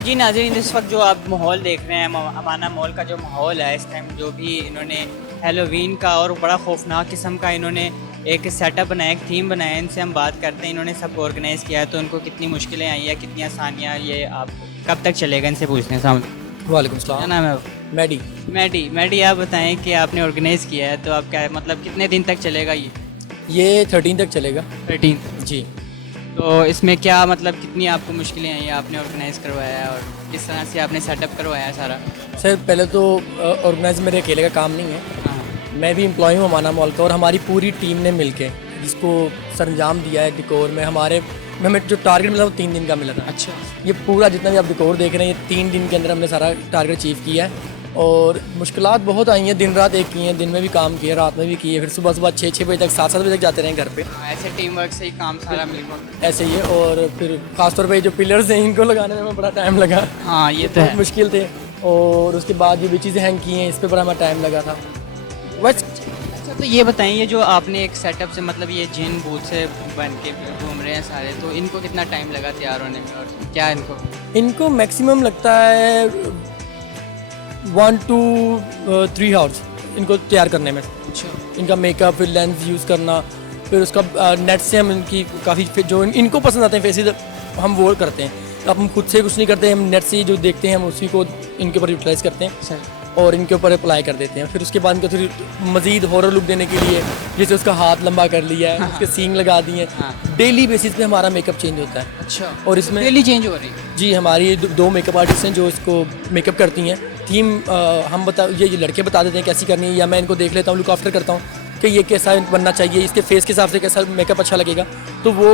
जी नाज़रीन, इस वक्त जो आप माहौल देख रहे हैं, अमाना मॉल का जो माहौल है इस टाइम, जो भी इन्होंने हेलोवीन का और बड़ा खौफनाक किस्म का इन्होंने एक सेटअप बनाया, एक थीम बनाया। इनसे हम बात करते हैं, इन्होंने सब ऑर्गेनाइज़ किया है तो उनको कितनी मुश्किलें आई हैं, कितनी आसानियाँ, ये आप कब तक चलेगा, इनसे पूछते हैं। वालेकुम क्या सलाम। नाम है? मैडी। मैडी, आप बताएं कि आपने ऑर्गेनाइज़ किया है तो आप क्या मतलब कितने दिन तक चलेगा ये 13 तक चलेगा। 13? जी। तो इसमें क्या मतलब कितनी आपको मुश्किलें आई, आपने ऑर्गेनाइज़ करवाया है और किस तरह से आपने सेटअप करवाया है सारा? सर पहले तो ऑर्गेनाइज मेरे अकेले का काम नहीं है, हाँ। मैं भी एम्प्लॉय हूँ अमाना मॉल का, और हमारी पूरी टीम ने मिलके जिसको सरंजाम दिया है डिकोर में। हमें जो टारगेट मिला वो 3 दिन का मिला था। अच्छा। ये पूरा जितना भी आप डिकोर देख रहे हैं, ये 3 दिन के अंदर हमने सारा टारगेट अचीव किया है। और मुश्किलात बहुत आई हैं, दिन रात एक की हैं, दिन में भी काम किया, रात में भी किए, फिर सुबह 6 बजे तक 7 बजे तक जाते रहे घर पे। ऐसे टीम वर्क से ही काम सारा मिलकर ऐसे ही है। और फिर खासतौर पे जो पिलर्स हैं इनको लगाने में हमें बड़ा टाइम लगा। हाँ ये तो है। मुश्किल थे। और उसके बाद जो भी चीज़ें हैंग की हैं इस पे बड़ा हमें टाइम लगा था बस। अच्छा, तो ये बताइए, ये जो आपने एक सेटअप से मतलब ये जिन बूथ से बन के घूम रहे हैं सारे, तो इनको कितना टाइम लगा तैयार होने में और क्या इनको मैक्सिमम लगता है 1 to 3 आवर्स इनको तैयार करने में। अच्छा। इनका मेकअप, फिर लेंस यूज़ करना, फिर उसका नेट से हम इनकी काफ़ी जो इनको पसंद आते हैं फेसेस हम वो करते हैं। अब हम खुद से कुछ नहीं करते, हम नेट से जो देखते हैं हम उसी को इनके ऊपर यूटिलाइज़ करते हैं और इनके ऊपर अप्लाई कर देते हैं। फिर उसके बाद इनको थोड़ी मज़ीद हॉरर लुक देने के लिए जैसे उसका हाथ लंबा कर लिया है, उसके सींग लगा दिए हैं। डेली बेसिस पे हमारा मेकअप चेंज होता है। अच्छा। और इसमें डेली चेंज हो रही है? जी, हमारी 2 मेकअप आर्टिस्ट हैं जो इसको मेकअप करती हैं। थीम हम ये लड़के बता देते हैं कैसी करनी है, या मैं इनको देख लेता हूँ, लुक आफ्टर करता हूँ कि ये कैसा बनना चाहिए, इसके फेस के हिसाब से कैसा मेकअप अच्छा लगेगा। तो वो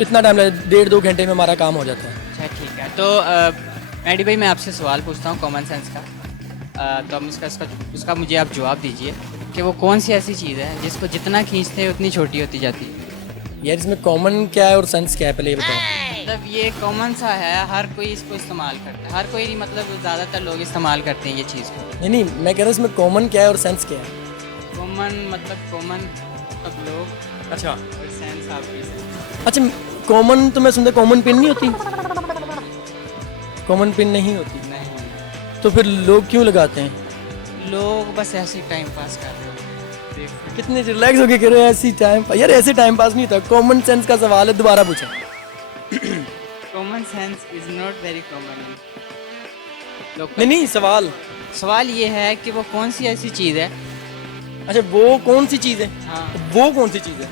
इतना टाइम लगे, 1.5-2 घंटे में हमारा काम हो जाता है। अच्छा ठीक है। तो मैडी भाई, मैं आपसे सवाल पूछता हूँ कॉमन सेंस का, तो हम उसका मुझे आप जवाब दीजिए कि वो कौन सी ऐसी चीज़ है जिसको जितना खींचते हैं उतनी छोटी होती जाती है? यार इसमें कॉमन क्या है और सेंस क्या है, पहले ये बताओ। मतलब ये कॉमन सा है, हर कोई इसको इस्तेमाल करता है, हर कोई नहीं, मतलब ज़्यादातर लोग इस्तेमाल करते हैं ये चीज़ को। नहीं, मैं कह रहा हूँ इसमें कॉमन क्या है और सेंस क्या है। कॉमन मतलब कॉमन सब लोग, अच्छा। और सेंस आपकी। अच्छा, कॉमन तो मैं सुनता कॉमन पिन नहीं होती। कॉमन पिन नहीं होती, नहीं, तो फिर लोग क्यों लगाते हैं? लोग बस ऐसे ही टाइम पास कर रहे हो। कितने रिलैक्स होके कह रहे हो ऐसी टाइम। यार ऐसे टाइम पास नहीं था, कॉमन सेंस का सवाल है, दोबारा पूछा। Common sense is not very common. नहीं, सवाल ये है कि वो कौन सी ऐसी चीज़ है। अच्छा, वो कौन सी चीज़ है? हाँ, वो कौन सी चीज़ है?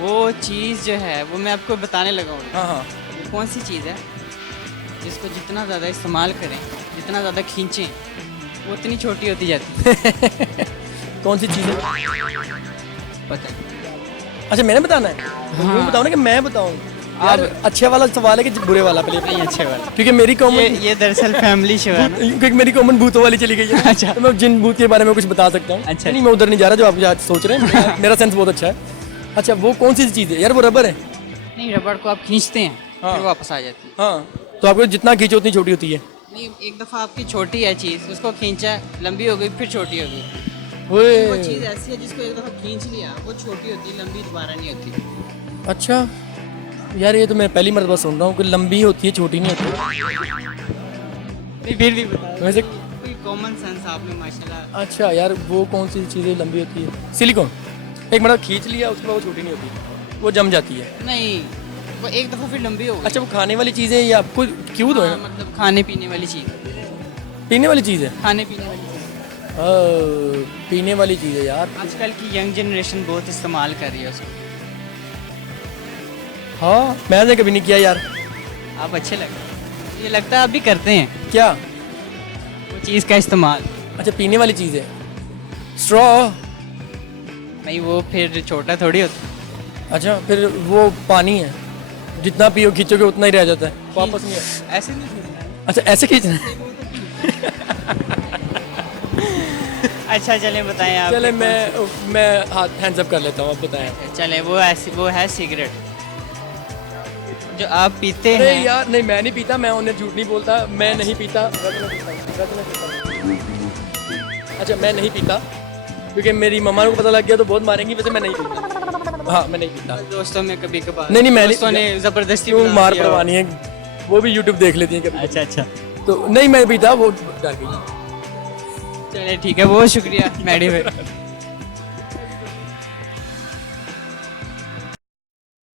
वो चीज़ जो है वो मैं आपको बताने लगा हूँ। हाँ हाँ। वो कौन सी चीज़ है जिसको जितना ज़्यादा इस्तेमाल करें, जितना ज़्यादा खींचें, वो उतनी छोटी होती जाती है। कौन सी चीज़ है? पता अच्छा, मैंने बताना है? हाँ। बताओ ना कि मैं बताऊँ। यार अच्छे वाला सवाल है कि बुरे वाला? पहले नहीं, अच्छे वाला। क्योंकि मेरी कॉमन ये दरअसल फैमिली शो है ना। क्योंकि मेरी कॉमन भूतों वाली चली गई है। अच्छा। तो मैं जिन भूत के बारे में कुछ बता सकता हूँ। अच्छा। नहीं, मैं उधर नहीं जा रहा जो आप आज सोच रहे हैं। मेरा सेंस बहुत अच्छा है। अच्छा, वो कौन सी चीज़ है? यार वो रबर है। नहीं, रबड़ को आप खींचते हैं हाँ। फिर वापस आ जाती है। हाँ, तो आपको जितना खींचो उतनी छोटी होती है। नहीं, एक दफ़ा आपकी छोटी है चीज़, उसको खींचा, लंबी हो गई, फिर छोटी हो गई। ओए। वो चीज़ ऐसी है जिसको एक दफ़ा खींच लिया, वो छोटी होती है, लंबी दोबारा नहीं होती। अच्छा यार, ये तो मैं पहली मर्तबा सुन रहा हूँ कि लंबी होती है छोटी नहीं होती। नहीं, फिर भी बता वैसे कोई कॉमन सेंस आपने माशाल्लाह। अच्छा यार, वो कौन सी चीज़ें लंबी होती है? सिलिकॉन। एक मतलब खींच लिया उसके बाद वो छोटी नहीं होती, वो जम जाती है। नहीं, वो एक दफ़ा फिर लंबी हो गई। अच्छा, वो खाने वाली चीज़ है या आपको क्यों दो हाँ, मतलब खाने पीने वाली चीज़। पीने वाली चीज़ है? खाने पीने वाली चीज़। पीने वाली चीज़ है यार। आजकल की यंग जनरेशन बहुत इस्तेमाल कर रही है उसको। हाँ, मैंने कभी नहीं किया यार। आप अच्छे लग रहे हैं, ये लगता है आप भी करते हैं क्या? वो चीज़ का इस्तेमाल। अच्छा, पीने वाली चीज़ है। स्ट्रॉ। नहीं, वो फिर छोटा थोड़ी होता। अच्छा, फिर वो पानी है, जितना पियो खींचोगे उतना ही रह जाता है, वापस नहीं है। ऐसे नहीं खींचना है। अच्छा, ऐसे खींचना है। अच्छा चले बताएं आप। चले मैं हाथ हैंड्स अप कर लेता हूँ, आप बताएं। चले, वो है सिगरेट जो आप पीते अरे हैं। यार नहीं, मैं नहीं पीता, मैं उन्हें झूठ नहीं बोलता, मैं नहीं पीता। अच्छा, मैं नहीं पीता क्योंकि मेरी मम्मा को पता लग गया तो बहुत मारेंगी। वैसे मैं नहीं पीता। हाँ, मैं नहीं पीता। दोस्तों में कभी कभार नहीं, मैं नहीं दोस्तों ने ज़बरदस्ती क्यों बुला मार दिया। पड़वानी है? वो भी यूट्यूब देख लेती हैं कभी। अच्छा अच्छा, तो नहीं मैं भी था, वो डर गई। चलिए ठीक है, बहुत शुक्रिया मैडी भाई।